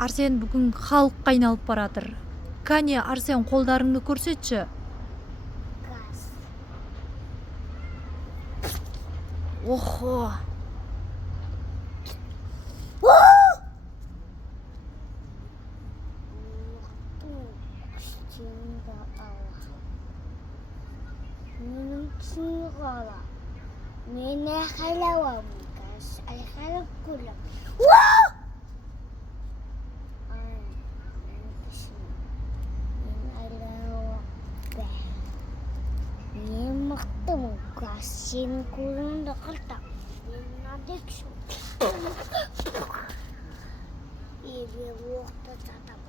Арсен бүгін халыққа айналып барадыр. Кәне, Арсен, қолдарыңды көрсетші. Газ. Охо. Менің қала. Мені халауам газ. Айхалып көлім. Мен мықтымын газ. Сенің көліңді қыртам. Мен надекшім. Ебе оқты татам.